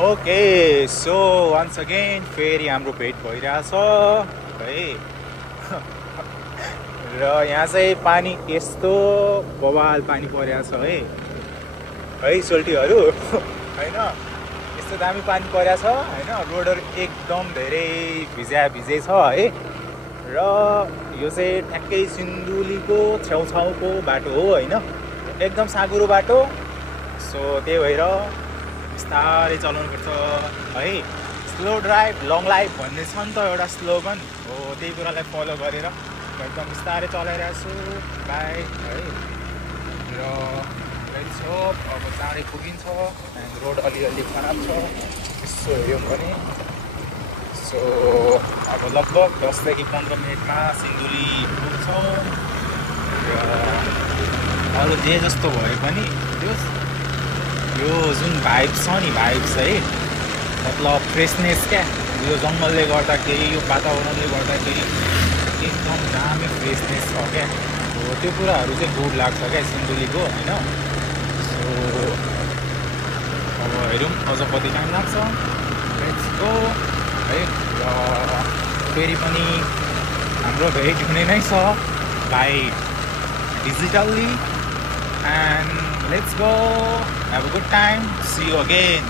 Okay so once again फेरि हाम्रो भेट भइरहेछ है। र यहाँ चाहिँ पानी यस्तो बवाल पानी परिरहेछ है सोल्टीहरू होइन। यस्तो दामी पानी परिरहेछ होइन। रोडहरू एकदम धेरै भिजै छ है। र यो चाहिँ ठ्याक्कै सिन्धुलीको छेउछाउको बाटो हो होइन। एकदम साँघुरो बाटो। सो त्यही भएर बिस्तारै चलाउनुपर्छ है। स्लो ड्राइभ लङ लाइफ भन्ने छ नि त एउटा स्लोगन हो। त्यही कुरालाई फलो गरेर एकदम बिस्तारै चलाइरहेको छु बाइक है। र लेट्स होप अब चाँडै पुगिन्छ। एन्ड रोड अलिअलि खराब छ यसो हेऱ्यौँ भने। सो अब लगभग 10 देखि 15 मिनटमा सिन्धुली पुग्छौँ। र अरू जे जस्तो भए पनि यो जुन भाइब्स छ नि भाइब्स है, मतलब फ्रेसनेस क्या, यो जङ्गलले गर्दाखेरि यो वातावरणले गर्दाखेरि एकदम दामी फ्रेसनेस छ क्या। हो त्यो कुराहरू चाहिँ गुड लाग्छ क्या सिन्धुलीको होइन। सो अब हेरौँ अझ कति टाइम लाग्छ। लेट्स गो है। र फेरि पनि हाम्रो भेट हुने नै छ by digitally. And let's go, have a good time, see you again.